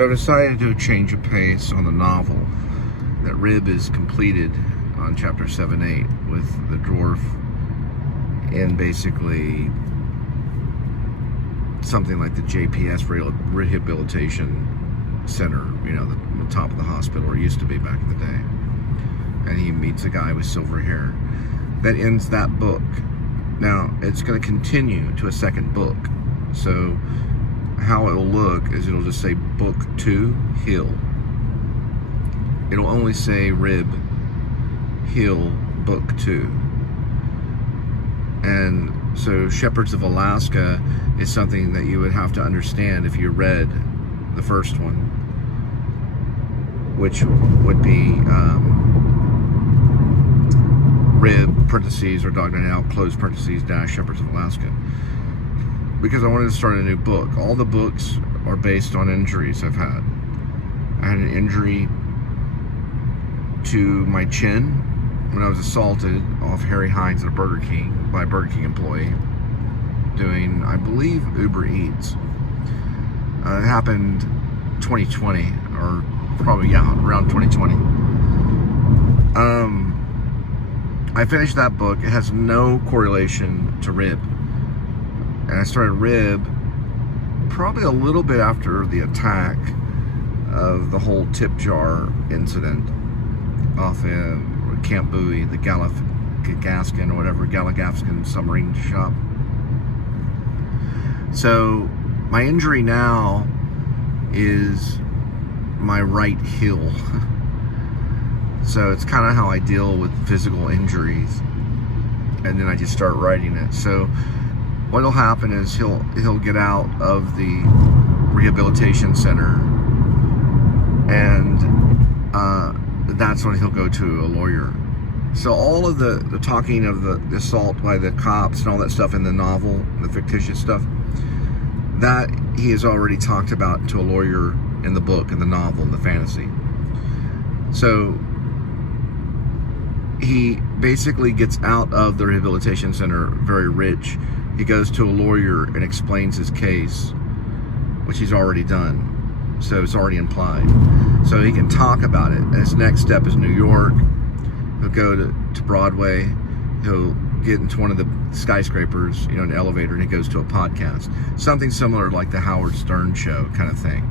I've decided to do a change of pace on the novel. That Rib is completed on chapter 7-8 with the dwarf in basically something like the p.s.s rehabilitation center, you know, the top of the hospital where it used to be back in the day. And he meets a guy with silver hair. That ends that book. Now, it's going to continue to a second book. So, how it'll look is it'll just say Book 2, Hill. It'll only say Rib, Hill, Book 2. And so Shepherds of Alaska is something that you would have to understand if you read the first one, which would be Rib, parentheses, or Dog Night Out, close parentheses, dash Shepherds of Alaska. Because I wanted to start a new book. All the books are based on injuries I've had. I had an injury to my chin when I was assaulted off Harry Hines at a Burger King by a Burger King employee doing, I believe, Uber Eats. It happened 2020, or probably, yeah, around 2020. I finished that book. It has no correlation to Rib. And I started Rib probably a little bit after the attack of the whole tip jar incident off Camp Bowie, the Galligaskin or whatever, Galligaskin submarine shop. So my injury now is my right heel. So it's kind of how I deal with physical injuries, and then I just start writing it. So what'll happen is he'll get out of the rehabilitation center, and that's when he'll go to a lawyer. So all of the talking of the assault by the cops and all that stuff in the novel, the fictitious stuff, that he has already talked about to a lawyer in the book, in the novel, in the fantasy. So he basically gets out of the rehabilitation center very rich. He goes to a lawyer and explains his case, which he's already done. So it's already implied. So he can talk about it. And his next step is New York. He'll go to Broadway. He'll get into one of the skyscrapers, you know, an elevator, and he goes to a podcast. Something similar like the Howard Stern show kind of thing.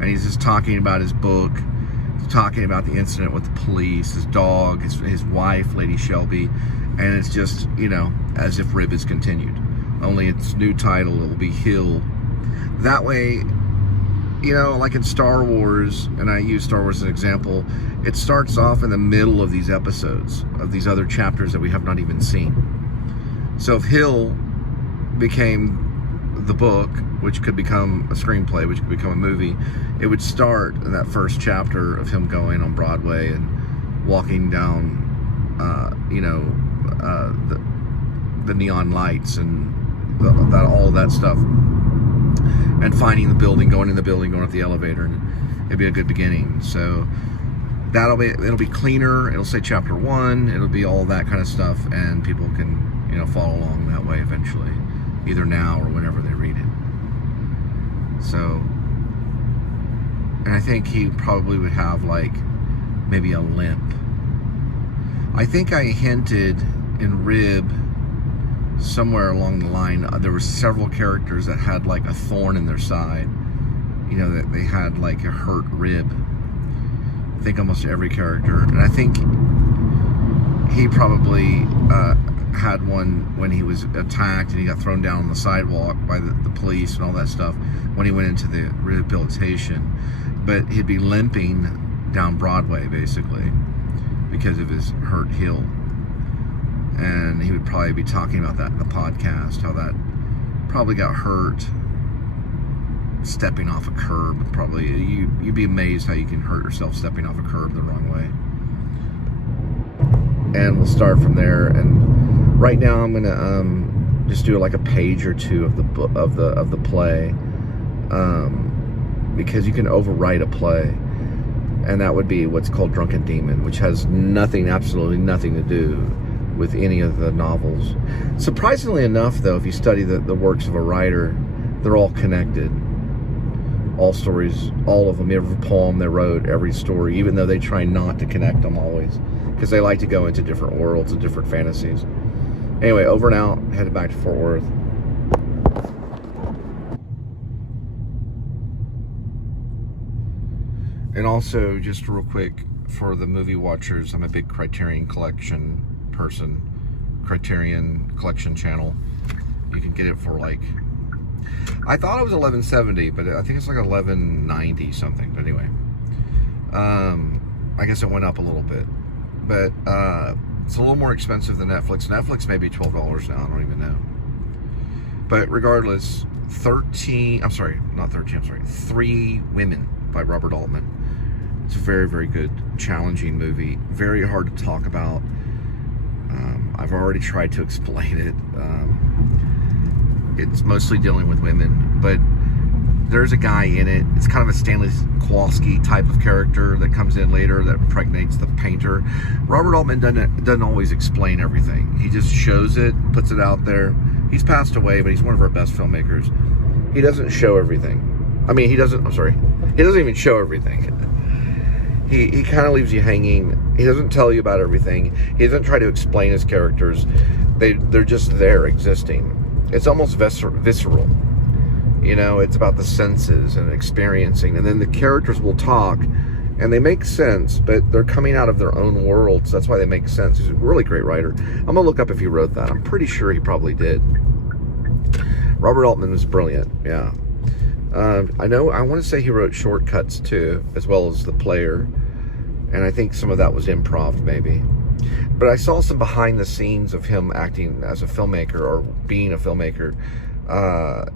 And he's just talking about his book, talking about the incident with the police, his dog, his wife, Lady Shelby. And it's just, you know, as if Rib is continued. Only its new title will be Hill. That way, you know, like in Star Wars, and I use Star Wars as an example, it starts off in the middle of these episodes, of these other chapters that we have not even seen. So if Hill became the book, which could become a screenplay, which could become a movie, it would start in that first chapter of him going on Broadway and walking down, the neon lights and all of that stuff, and finding the building, going in the building, going up the elevator, and it'd be a good beginning. So it'll be cleaner. It'll say chapter 1. It'll be all that kind of stuff, and people can, you know, follow along that way eventually, either now or whenever they read it. So, and I think he probably would have like maybe a limp. I think I hinted in Rib somewhere along the line, there were several characters that had like a thorn in their side. You know, that they had like a hurt rib. I think almost every character. And I think he probably had one when he was attacked and he got thrown down on the sidewalk by the police and all that stuff when he went into the rehabilitation. But he'd be limping down Broadway basically because of his hurt heel. And he would probably be talking about that in the podcast, how that probably got hurt stepping off a curb. Probably, you'd be amazed how you can hurt yourself stepping off a curb the wrong way. And we'll start from there. And right now I'm gonna just do like a page or two of the play, because you can overwrite a play, and that would be what's called Drunken Demon, which has nothing, absolutely nothing to do with any of the novels. Surprisingly enough, though, if you study the works of a writer, they're all connected. all stories, all of them, every poem they wrote, every story, even though they try not to connect them always, because they like to go into different worlds and different fantasies. Anyway, over and out, headed back to Fort Worth. And also, just real quick, for the movie watchers, I'm a big Criterion Collection person. Criterion Collection channel. You can get it for like, I thought it was $11.70, but I think it's like $11.90 something. But anyway, I guess it went up a little bit. But it's a little more expensive than Netflix. Netflix may be $12 now, I don't even know. But regardless, 3 Women by Robert Altman. It's a very, very good, challenging movie. Very hard to talk about. I've already tried to explain it. It's mostly dealing with women, but there's a guy in it. It's kind of a Stanley Kowalski type of character that comes in later that impregnates the painter. Robert Altman doesn't always explain everything. He just shows it, puts it out there. He's passed away, but he's one of our best filmmakers. He doesn't show everything. I mean, he doesn't even show everything. He kind of leaves you hanging. He doesn't tell you about everything. He doesn't try to explain his characters. They're just there, existing. It's almost visceral. You know, it's about the senses and experiencing. And then the characters will talk, and they make sense, but they're coming out of their own worlds. That's why they make sense. He's a really great writer. I'm going to look up if he wrote that. I'm pretty sure he probably did. Robert Altman was brilliant, yeah. I want to say he wrote Shortcuts too, as well as The Player. And I think some of that was improv, maybe. But I saw some behind the scenes of him acting as a filmmaker or being a filmmaker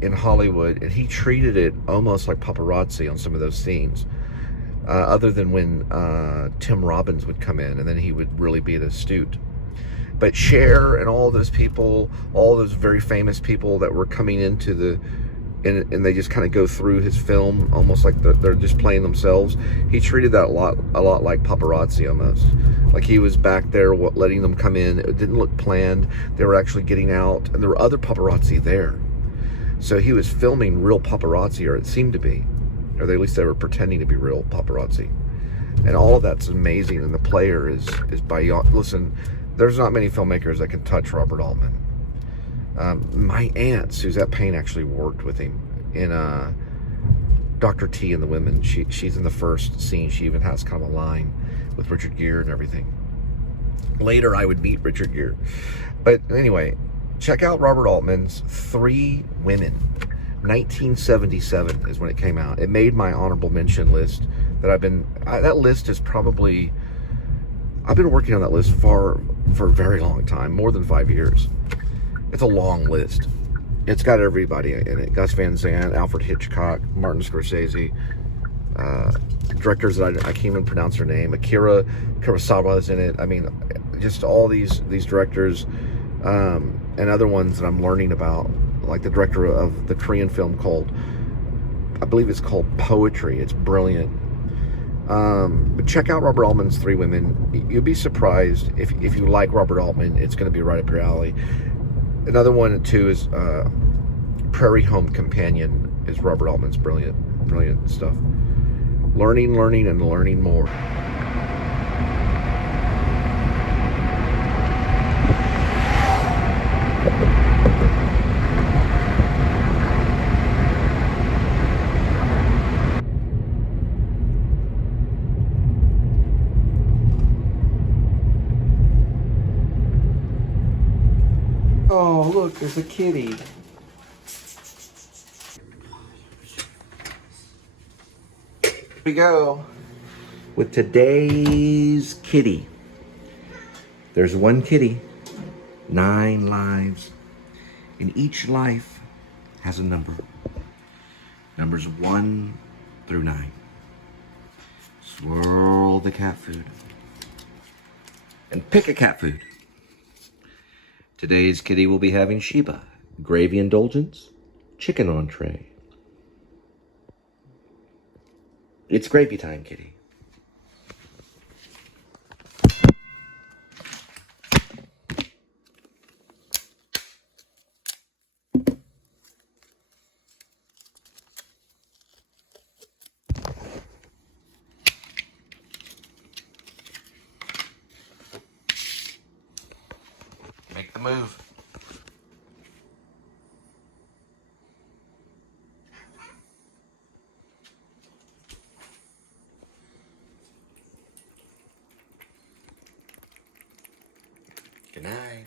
in Hollywood, and he treated it almost like paparazzi on some of those scenes. Other than when Tim Robbins would come in, and then he would really be astute. But Cher and all those people, all those very famous people that were coming into the, and they just kind of go through his film almost like they're just playing themselves. He treated that a lot like paparazzi almost. Like he was back there letting them come in. It didn't look planned. They were actually getting out, and there were other paparazzi there. So he was filming real paparazzi, or it seemed to be. Or at least they were pretending to be real paparazzi. And all of that's amazing. And The Player is by, listen, there's not many filmmakers that can touch Robert Altman. My aunt, Suzette Payne, actually worked with him in Dr. T and the Women. She's in the first scene. She even has kind of a line with Richard Gere and everything. Later, I would meet Richard Gere. But anyway, check out Robert Altman's 3 Women. 1977 is when it came out. It made my honorable mention list. That list is probably, I've been working on that list for a very long time, more than 5 years. It's a long list. It's got everybody in it. Gus Van Sant, Alfred Hitchcock, Martin Scorsese, directors that I can't even pronounce their name. Akira Kurosawa is in it. I mean, just all these directors and other ones that I'm learning about, like the director of the Korean film called, I believe it's called Poetry. It's brilliant. But check out Robert Altman's 3 Women. You'll be surprised if you like Robert Altman. It's going to be right up your alley. Another one too is Prairie Home Companion. Is Robert Altman's brilliant stuff. Learning, and learning more. Oh, look, there's a kitty. Here we go with today's kitty. There's one kitty, 9 lives, and each life has a number. Numbers 1 through 9. Swirl the cat food and pick a cat food. Today's kitty will be having Sheba, gravy indulgence, chicken entree. It's gravy time, kitty. move. Good night.